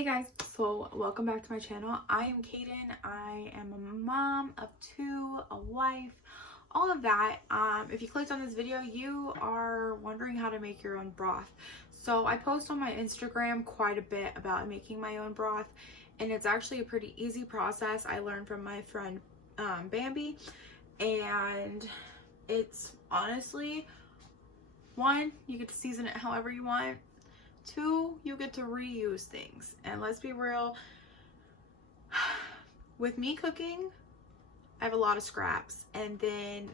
Hey guys, so welcome back to my channel. I am Kayden. I am a mom of 2, a wife, all of that. If you clicked on this video, you are wondering how to make your own broth. So I post on my Instagram quite a bit about making my own broth, and it's actually a pretty easy process. I learned from my friend Bambi, and it's honestly, 1, you get to season it however you want. 2, you get to reuse things. And let's be real, with me cooking, I have a lot of scraps. And then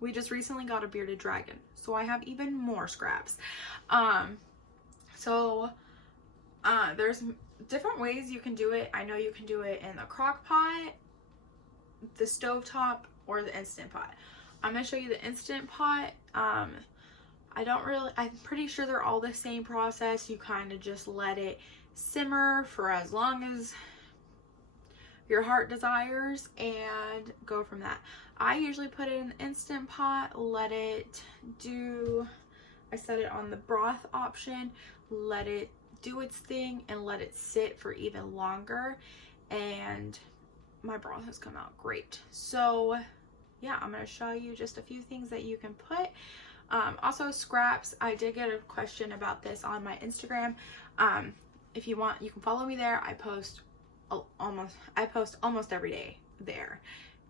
we just recently got a bearded dragon, so I have even more scraps. There's different ways you can do it. I know you can do it in the crock pot, the stovetop, or the Instant Pot. I'm gonna show you the Instant Pot. I'm pretty sure they're all the same process. You kind of just let it simmer for as long as your heart desires and go from that. I usually put it in the Instant Pot, let it do, I set it on the broth option, let it do its thing and let it sit for even longer, and my broth has come out great. So yeah, I'm going to show you just a few things that you can put. Also scraps, I did get a question about this on my Instagram. If you want, you can follow me there. I post almost every day there.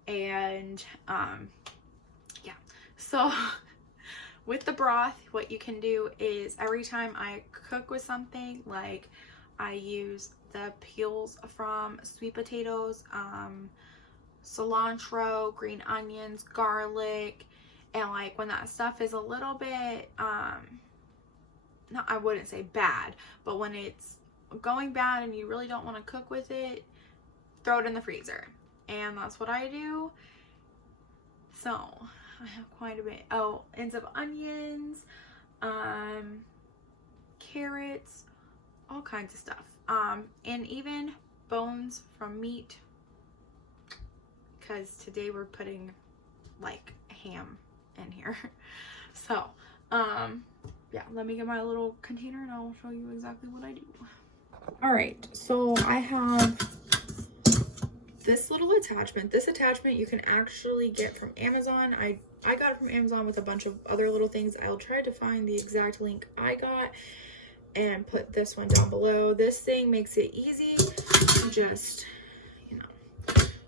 And yeah, so with the broth, what you can do is every time I cook with something, like I use the peels from sweet potatoes, cilantro, green onions, garlic, and like when that stuff is a little bit, no, I wouldn't say bad, but when it's going bad and you really don't want to cook with it, throw it in the freezer. And that's what I do. So I have quite a bit. Oh, ends of onions, carrots, all kinds of stuff. And even bones from meat, because today we're putting like ham in here. So yeah, let me get my little container and I'll show you exactly what I do. All right, so I have this little attachment. This attachment you can actually get from Amazon. I got it from Amazon with a bunch of other little things. I'll try to find the exact link I got and put this one down below. This thing makes it easy to just, you know.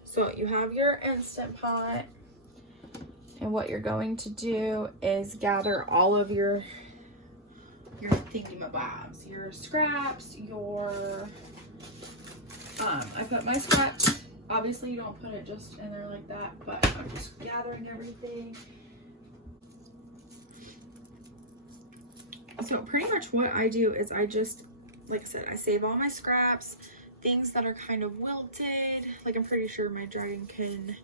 So you have your Instant Pot, and what you're going to do is gather all of your thingy-mabobs, your scraps, your I put my scraps, obviously you don't put it just in there like that, but I'm just gathering everything. So pretty much what I do is I just, like I said, I save all my scraps, things that are kind of wilted. Like I'm pretty sure my dragon can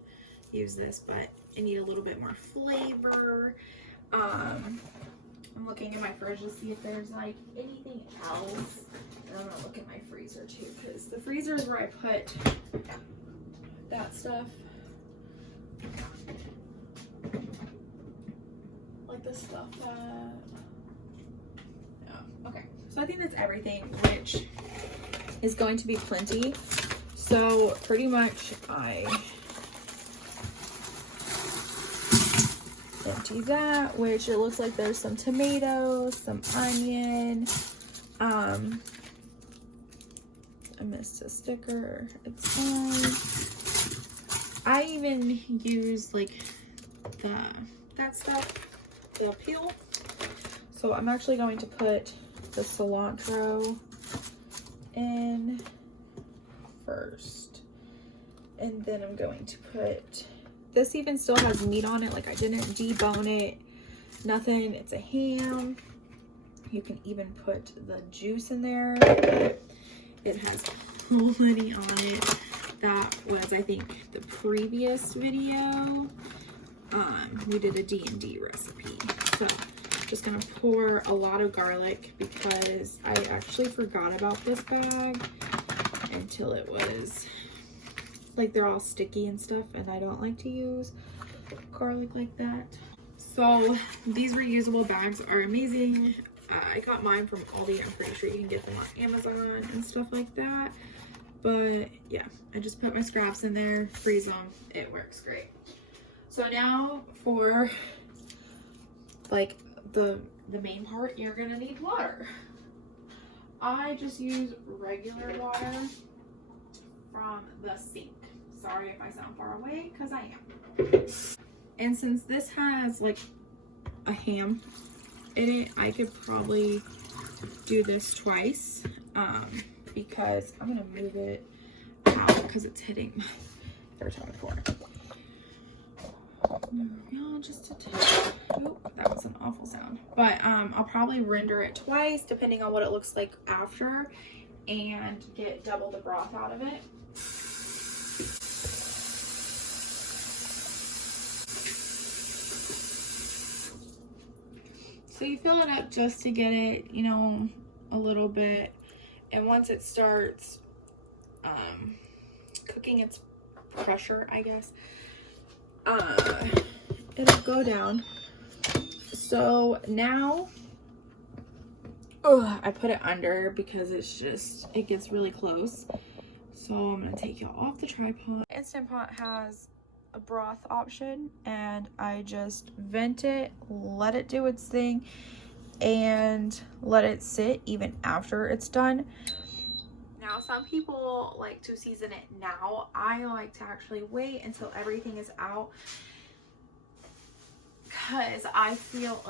use this, but I need a little bit more flavor. I'm looking in my fridge to see if there's like anything else. And I'm gonna look at my freezer too, because the freezer is where I put that stuff. Like the stuff that, yeah, okay. So I think that's everything, which is going to be plenty. So pretty much I empty that, which it looks like there's some tomatoes, some onion. I missed a sticker. It's fine. I even use like that stuff, the peel. So I'm actually going to put the cilantro in first, and then I'm going to put, this even still has meat on it, like I didn't debone it, nothing. It's a ham. You can even put the juice in there. It has plenty on it. That was, I think, the previous video. We did a D&D recipe. So just gonna pour a lot of garlic because I actually forgot about this bag until it was like, they're all sticky and stuff, and I don't like to use garlic like that. So these reusable bags are amazing. I got mine from Aldi. I'm pretty sure you can get them on Amazon and stuff like that. But yeah, I just put my scraps in there, freeze them. It works great. So now for like the main part, you're gonna need water. I just use regular water from the sink. Sorry if I sound far away, because I am. And since this has like a ham in it, I could probably do this twice, because I'm gonna move it out because it's hitting every time I pour it. Yeah, just a touch. Oop, that was an awful sound. But I'll probably render it twice depending on what it looks like after, and get double the broth out of it. So you fill it up just to get it, you know, a little bit, and once it starts cooking its pressure, I guess, it'll go down. So now I put it under because it's just, it gets really close. So I'm gonna take it off the tripod. Instant Pot has a broth option, and I just vent it, let it do its thing, and let it sit even after it's done. Now some people like to season it now. I like to actually wait until everything is out, because I feel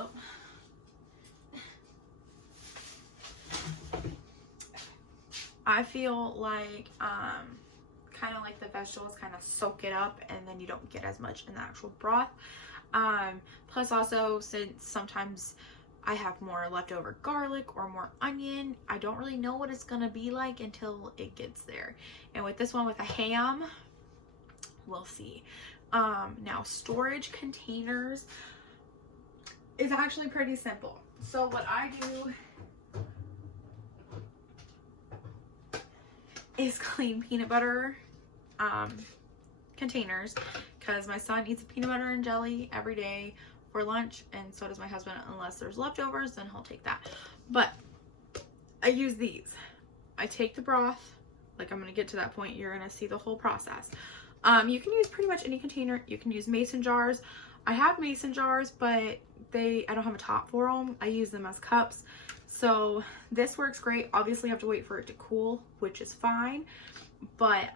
like kind of like the vegetables kind of soak it up, and then you don't get as much in the actual broth. Plus also, since sometimes I have more leftover garlic or more onion, I don't really know what it's gonna be like until it gets there. And with this one, with a ham, we'll see. Now storage containers is actually pretty simple. So what I do is clean peanut butter containers, because my son eats peanut butter and jelly every day for lunch, and so does my husband. Unless there's leftovers, then he'll take that. But I use these. I take the broth, like I'm gonna get to that point, you're gonna see the whole process. You can use pretty much any container. You can use mason jars. I have mason jars, but I don't have a top for them. I use them as cups. So this works great. Obviously you have to wait for it to cool, which is fine. But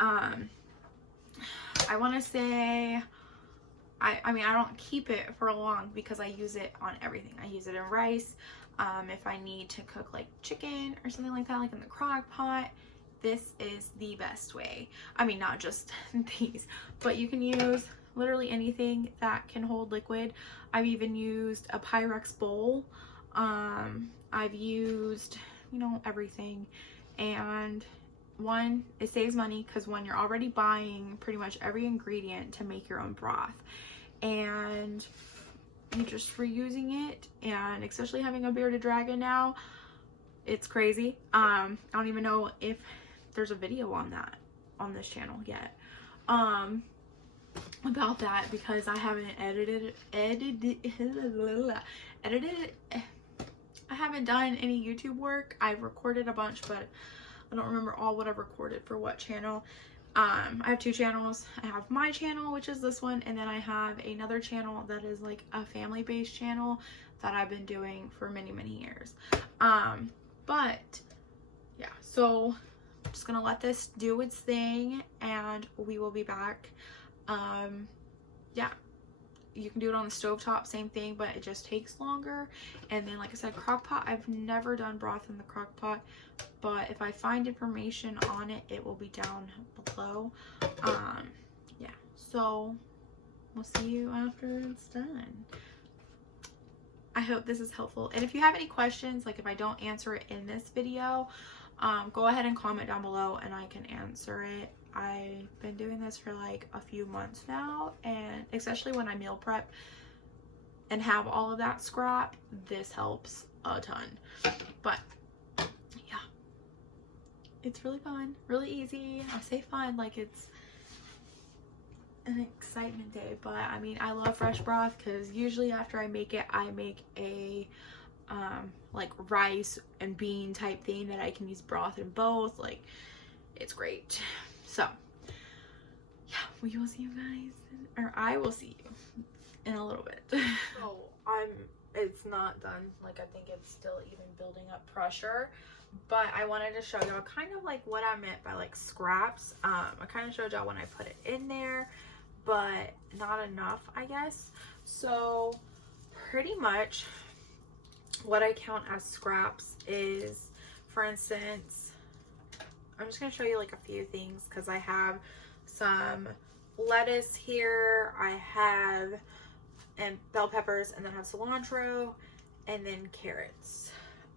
I want to say, I mean, I don't keep it for long because I use it on everything. I use it in rice. If I need to cook like chicken or something like that, like in the crock pot, this is the best way. I mean, not just these, but you can use literally anything that can hold liquid. I've even used a Pyrex bowl. I've used, you know, everything. And one, it saves money because when you're already buying pretty much every ingredient to make your own broth, and you're just reusing it, and especially having a bearded dragon now, it's crazy. I don't even know if there's a video on that on this channel yet about that, because I haven't edited it. I haven't done any YouTube work. I've recorded a bunch, but I don't remember all what I've recorded for what channel. I have two channels. I have my channel, which is this one, and then I have another channel that is like a family-based channel that I've been doing for many years. But yeah, so I'm just gonna let this do its thing, and we will be back. Yeah, you can do it on the stovetop, same thing, but it just takes longer. And then, like I said, crock pot, I've never done broth in the crock pot, but if I find information on it, it will be down below. Yeah, so we'll see you after it's done. I hope this is helpful, and if you have any questions, like if I don't answer it in this video, go ahead and comment down below and I can answer it. I've been doing this for like a few months now, and especially when I meal prep and have all of that scrap, this helps a ton. But yeah, it's really fun, really easy. I say fun like it's an excitement day, but I mean, I love fresh broth because usually after I make it, I make a like rice and bean type thing that I can use broth in both. Like, it's great. So yeah, we will see you guys, or I will see you in a little bit. So it's not done. Like, I think it's still even building up pressure, but I wanted to show y'all kind of like what I meant by like scraps. I kind of showed y'all when I put it in there, but not enough, I guess. So pretty much what I count as scraps is, for instance, I'm just going to show you like a few things, because I have some lettuce here, I have and bell peppers, and then I have cilantro, and then carrots.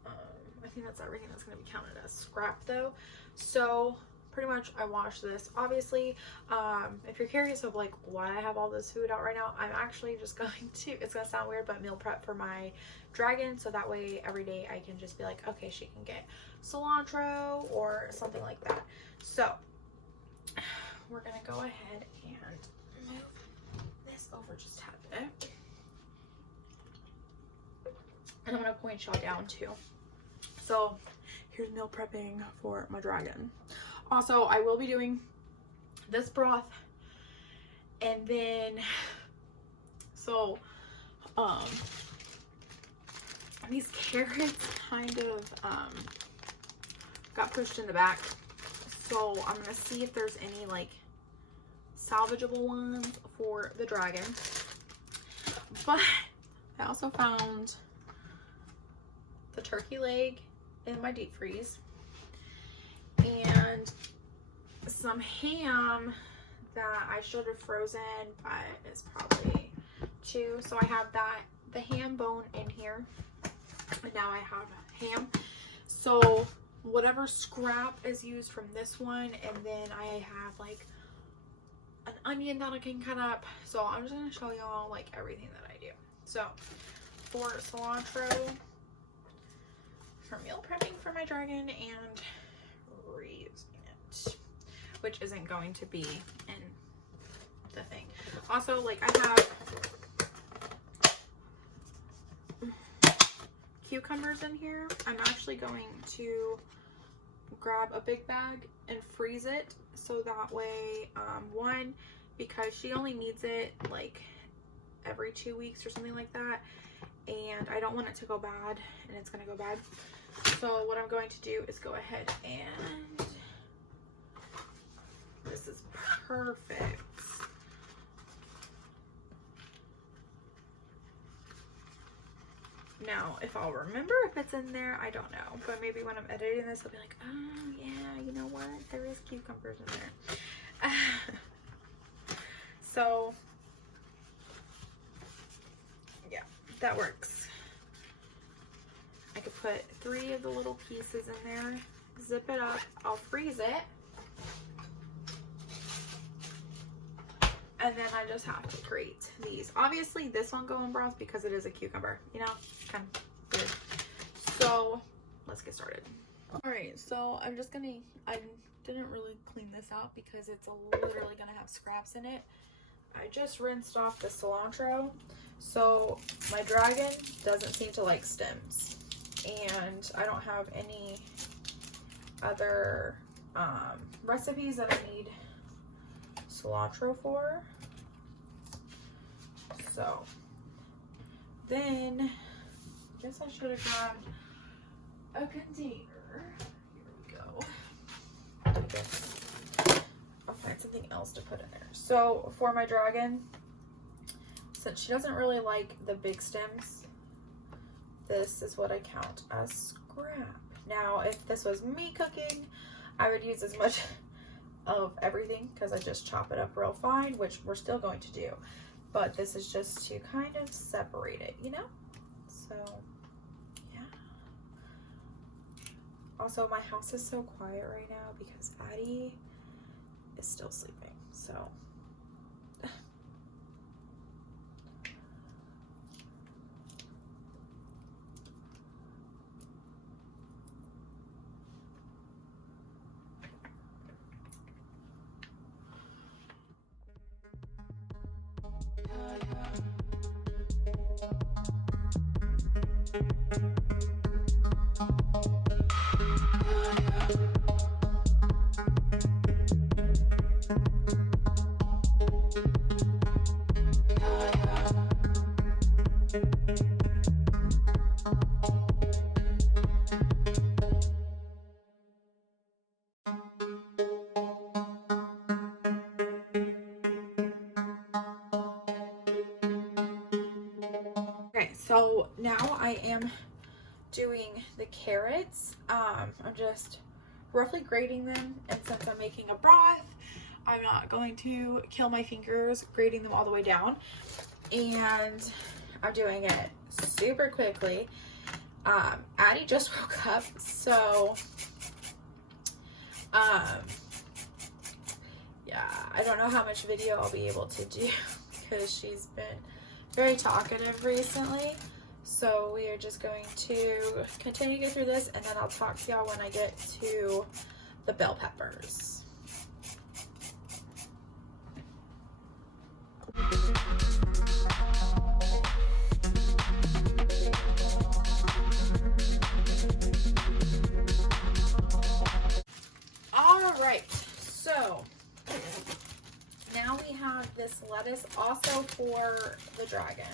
I think that's everything that's going to be counted as scrap though. So pretty much I wash this. Obviously, if you're curious of like why I have all this food out right now, I'm actually just going to, it's gonna sound weird, but meal prep for my dragon, so that way every day I can just be like, okay, she can get cilantro or something like that. So we're gonna go ahead and move this over just a tad bit, and I'm gonna point y'all down too. So here's meal prepping for my dragon. Also, I will be doing this broth, and then so these carrots kind of got pushed in the back, so I'm gonna see if there's any like salvageable ones for the dragon. But I also found the turkey leg in my deep freeze, and some ham that I should have frozen, but it's probably too. So I have that, the ham bone in here, and now I have ham. So whatever scrap is used from this one, and then I have like an onion that I can cut up. So I'm just gonna show y'all like everything that I do. So for cilantro, for meal prepping for my dragon and reusing it, which isn't going to be in the thing. Also, like, I have cucumbers in here. I'm actually going to grab a big bag and freeze it, so that way, one, because she only needs it like every 2 weeks or something like that, and I don't want it to go bad, and it's gonna go bad. So what I'm going to do is go ahead and, this is perfect. Now, if I'll remember if it's in there, I don't know. But maybe when I'm editing this, I'll be like, oh yeah, you know what? There is cucumbers in there. So, yeah, that works. I could put 3 of the little pieces in there, zip it up, I'll freeze it, and then I just have to grate these. Obviously, this won't go in broth because it is a cucumber, you know, kind of weird. So let's get started. All right, so I'm just gonna, I didn't really clean this out because it's literally gonna have scraps in it. I just rinsed off the cilantro. So my dragon doesn't seem to like stems, and I don't have any other recipes that I need cilantro for. So then I guess I should have grabbed a container. Here we go. I guess I'll find something else to put in there. So for my dragon, since she doesn't really like the big stems, this is what I count as scrap. Now, if this was me cooking, I would use as much of everything because I just chop it up real fine, which we're still going to do. But this is just to kind of separate it, you know? So, yeah. Also, my house is so quiet right now because Addie is still sleeping, so. now I am doing the carrots. I'm just roughly grating them, and since I'm making a broth, I'm not going to kill my fingers grating them all the way down, and I'm doing it super quickly. Addie just woke up, so yeah, I don't know how much video I'll be able to do because she's been very talkative recently. So we are just going to continue to go through this, and then I'll talk to y'all when I get to the bell peppers. All right, so now we have this lettuce also for the dragon.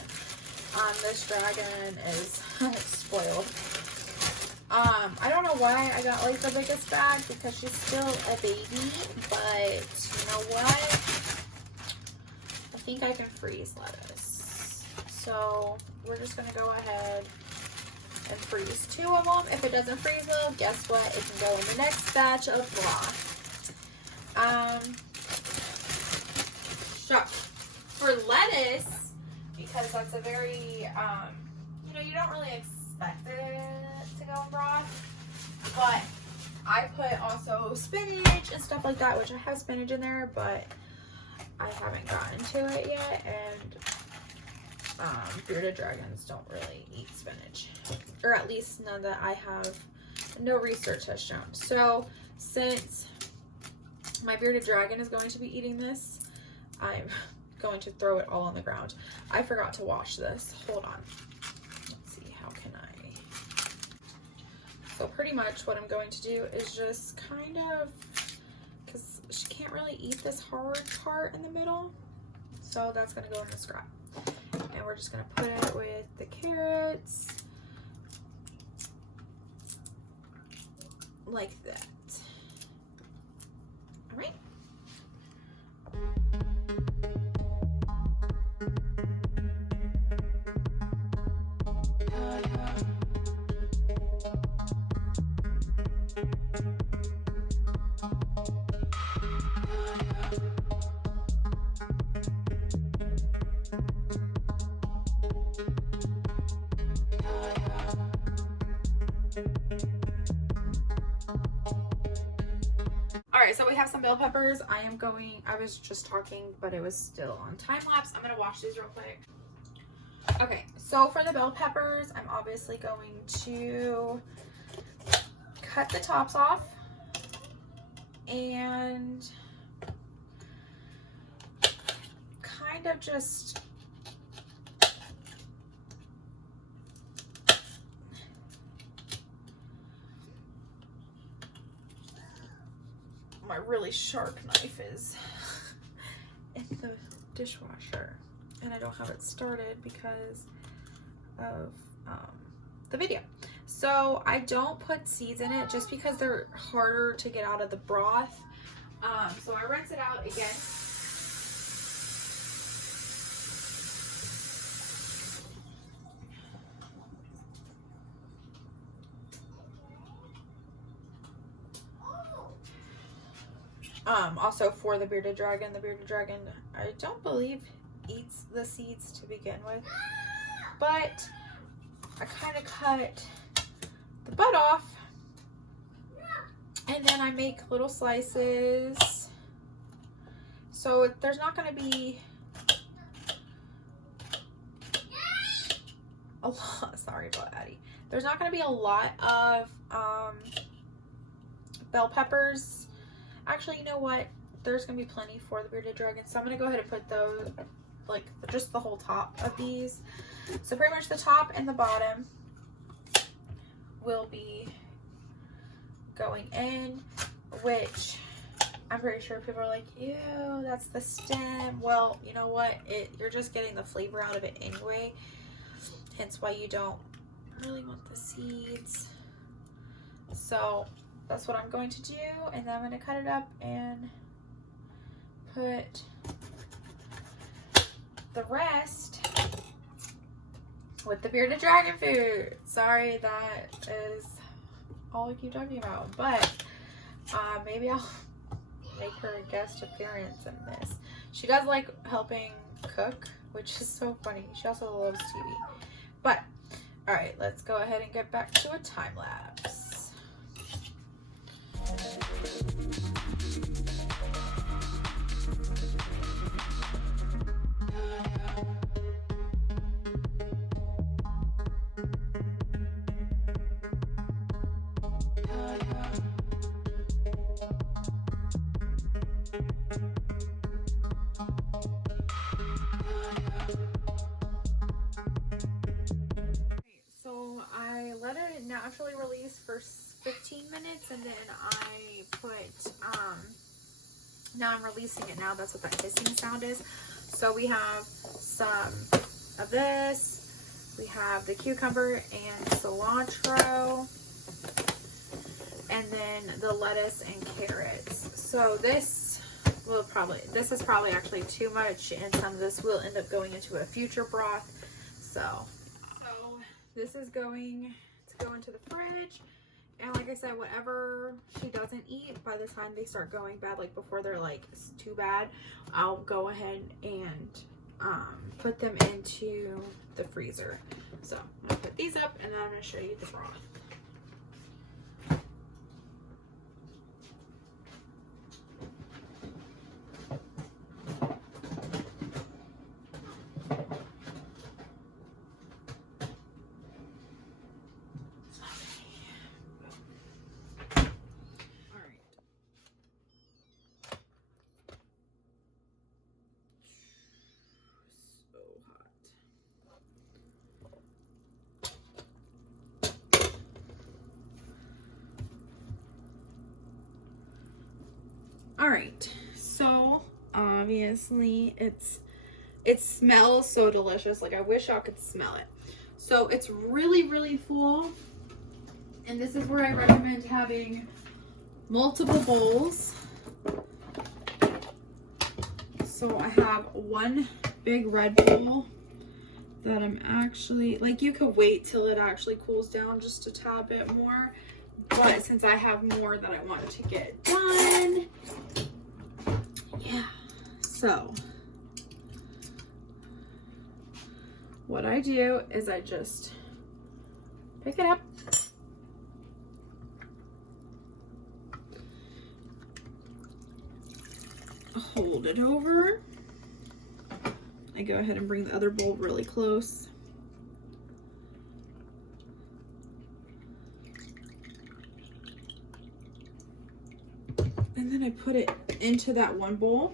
This dragon is spoiled. I don't know why I got like the biggest bag because she's still a baby, but you know what? I think I can freeze lettuce. So we're just gonna go ahead and freeze 2 of them. If it doesn't freeze well, guess what? It can go in the next batch of broth. So for lettuce, because that's a very, you know, you don't really expect it to go in broth, but I put also spinach and stuff like that, which I have spinach in there, but I haven't gotten to it yet, and bearded dragons don't really eat spinach, or at least none that I have, no research has shown. So since my bearded dragon is going to be eating this, I'm going to throw it all on the ground. I forgot to wash this. Hold on. Let's see, how can I? So pretty much what I'm going to do is just kind of, because she can't really eat this hard part in the middle, so that's going to go in the scrap. And we're just going to put it with the carrots like that. All right. Alright, so we have some bell peppers. I was just talking, but it was still on time lapse. I'm gonna wash these real quick. Okay, so for the bell peppers, I'm obviously going to cut the tops off and kind of just my really sharp knife is in the dishwasher, and I don't have it started because of the video. So I don't put seeds in it just because they're harder to get out of the broth. So I rinse it out again. Also for the bearded dragon I don't believe eats the seeds to begin with, but I kind of cut the butt off, and then I make little slices, so there's not going to be a lot, sorry about Addie, there's not going to be a lot of bell peppers. Actually, you know what? There's going to be plenty for the bearded dragon. So I'm going to go ahead and put those, like, just the whole top of these. So pretty much the top and the bottom will be going in, which I'm pretty sure people are like, ew, that's the stem. Well, you know what? You're just getting the flavor out of it anyway. Hence why you don't really want the seeds. So that's what I'm going to do, and then I'm going to cut it up and put the rest with the bearded dragon food. Sorry, that is all we keep talking about, but maybe I'll make her a guest appearance in this. She does like helping cook, which is so funny. She also loves TV. But all right, let's go ahead and get back to a time lapse. So I let it naturally release for 15 minutes, and then I put, now I'm releasing it now. That's what that hissing sound is. So we have some of this. We have the cucumber and cilantro, and then the lettuce and carrots. So this is probably actually too much, and some of this will end up going into a future broth. So this is going to go into the fridge. And like I said, whatever she doesn't eat, by the time they start going bad, like before they're like too bad, I'll go ahead and put them into the freezer. So I'm gonna put these up, and then I'm gonna show you the broth. All right, so obviously it smells so delicious. Like I wish I could smell it. So it's really full, and this is where I recommend having multiple bowls. So I have one big red bowl that I'm actually, like, you could wait till it actually cools down just a tad bit more. But since I have more that I want to get done, yeah. So what I do is I just pick it up, hold it over. I go ahead and bring the other bowl really close. And then I put it into that one bowl.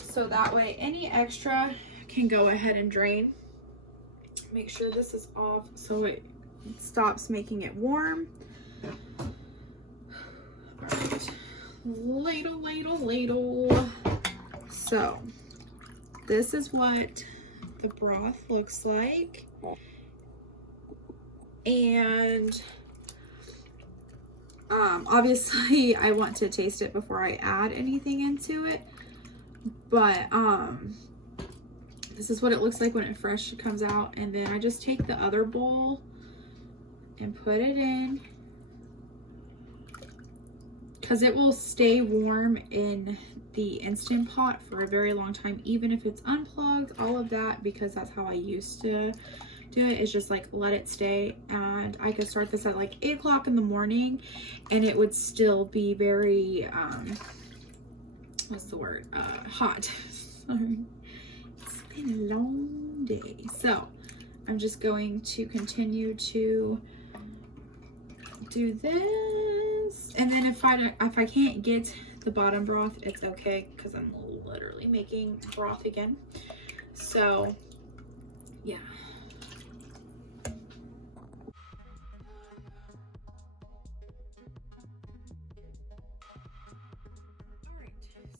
So that way any extra can go ahead and drain. Make sure this is off so it stops making it warm. All right. Ladle. So this is what the broth looks like. And obviously I want to taste it before I add anything into it, but this is what it looks like when it fresh comes out. And then I just take the other bowl and put it in, because it will stay warm in the Instant Pot for a very long time, even if it's unplugged, all of that, because that's how I used to do it, is just like let it stay. And I could start this at like 8 o'clock in the morning and it would still be very what's the word, hot. Sorry, it's been a long day. So I'm just going to continue to do this, and then if I can't get the bottom broth, it's okay, because I'm literally making broth again. So yeah.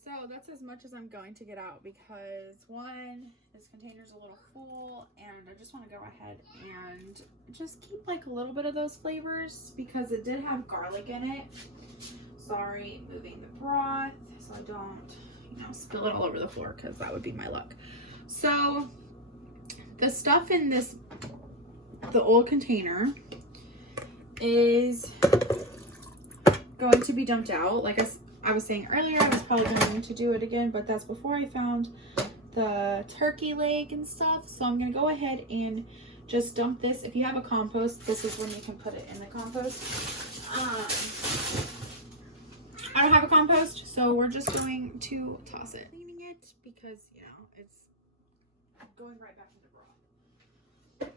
So that's as much as I'm going to get out, because one, this container's a little full, and I just want to go ahead and just keep like a little bit of those flavors, because it did have garlic in it. Sorry, moving the broth so I don't, spill it all over the floor, because that would be my luck. So the stuff in this, the old container, is going to be dumped out. Like I was saying earlier, I was probably going to do it again, but that's before I found the turkey leg and stuff. So I'm going to go ahead and just dump this. If you have a compost, this is when you can put it in the compost. I don't have a compost, so we're just going to toss it. Cleaning it because, you know, it's going right back into broth.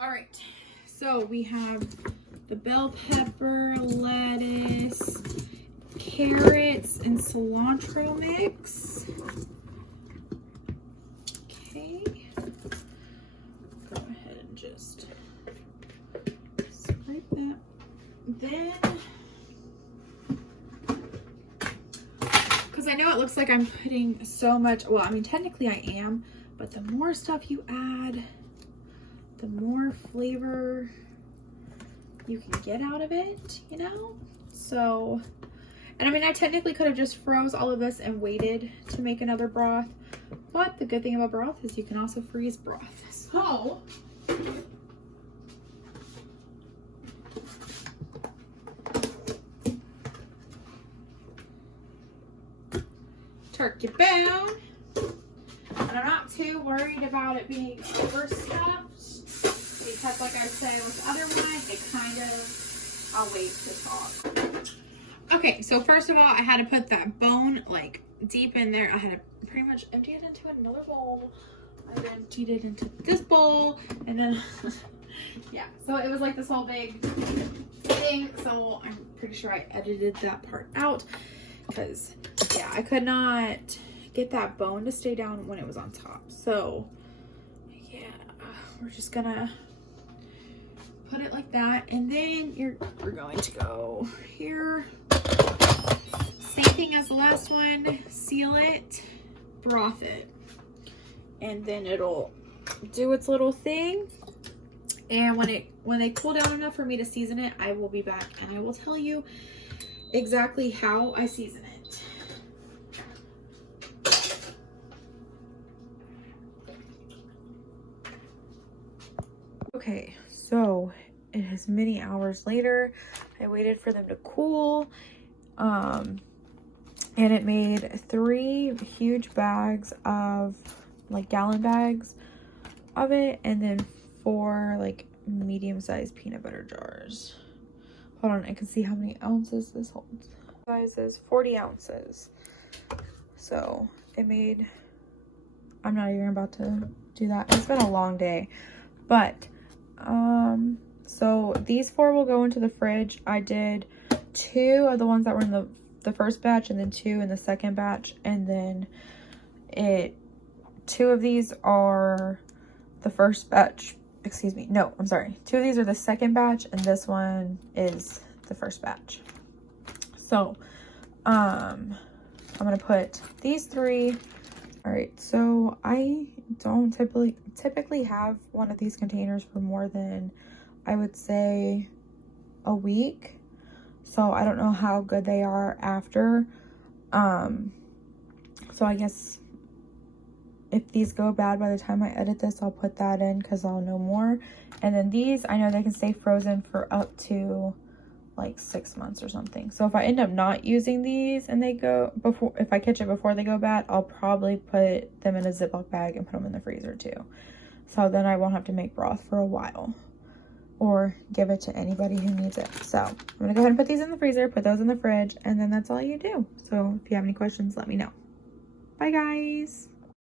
All right, so we have the bell pepper, lettuce, carrots, and cilantro mix. Okay. Go ahead and just scrape that. Then, because I know it looks like I'm putting so much, well, I mean, technically I am, but the more stuff you add, the more flavor you can get out of it, you know? So, and I mean, I technically could have just froze all of this and waited to make another broth, but the good thing about broth is you can also freeze broth. So, turkey bone. And I'm not too worried about it being overstuffed because, like I say with the other one, it kind of, I'll wait to talk. Okay, so first of all, I had to put that bone like deep in there. I had to pretty much empty it into another bowl. I then emptied it into this bowl, and then yeah, so it was like this whole big thing. So I'm pretty sure I edited that part out because yeah, I could not get that bone to stay down when it was on top. So yeah, we're just gonna put it like that, and then we're going to go here. Same thing as the last one. Seal it, broth it, and then it'll do its little thing. And when they cool down enough for me to season it, I will be back and I will tell you exactly how I season it. Okay, so it is many hours later. I waited for them to cool. And it made 3 huge bags of, like, gallon bags of it, and then 4 like medium-sized peanut butter jars. Hold on, I can see how many ounces this holds. Size is 40 ounces. So it made, I'm not even about to do that. It's been a long day, but so these 4 will go into the fridge. I did 2 of the ones that were in the first batch, and then 2 in the second batch, and then 2 of these are the first batch. Excuse me, no, I'm sorry, 2 of these are the second batch, and this one is the first batch. So I'm gonna put these 3. All right, so I don't typically have one of these containers for more than, I would say, a week. So I don't know how good they are after. So I guess if these go bad by the time I edit this, I'll put that in because I'll know more. And then these, I know they can stay frozen for up to like 6 months or something. So if I end up not using these and they go before, if I catch it before they go bad, I'll probably put them in a Ziploc bag and put them in the freezer too. So then I won't have to make broth for a while or give it to anybody who needs it. So I'm gonna go ahead and put these in the freezer, put those in the fridge, and then that's all you do. So if you have any questions, let me know. Bye guys.